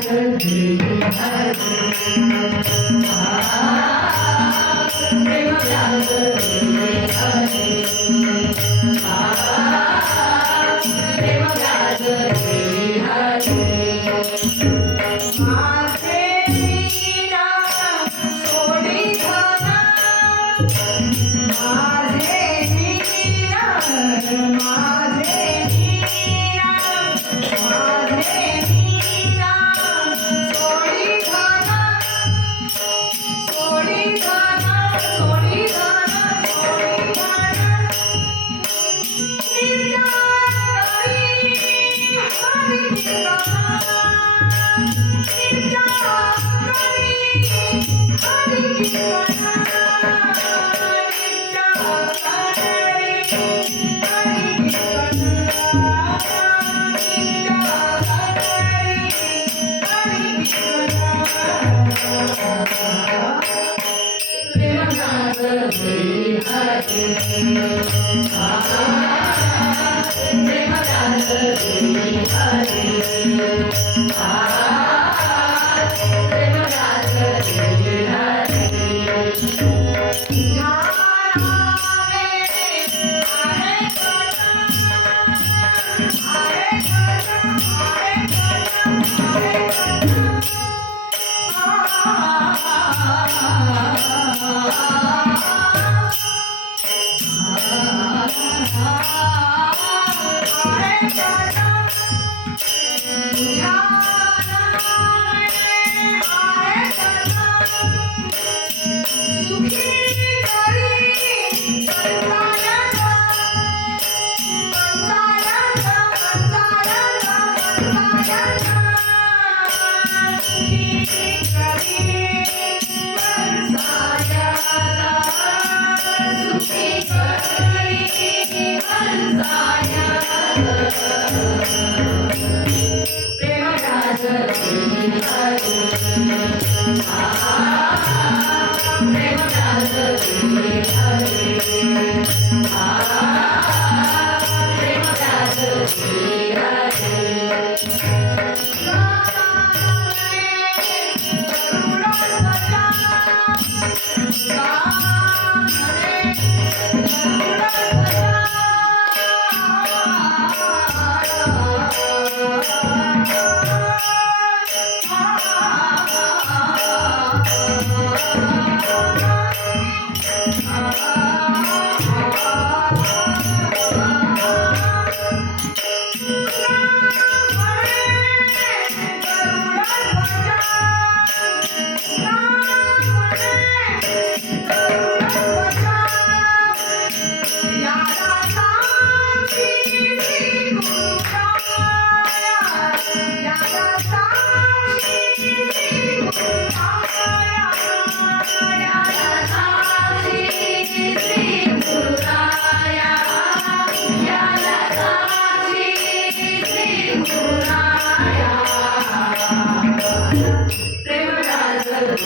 you. चिन्ता Thank you. Thank uh. you.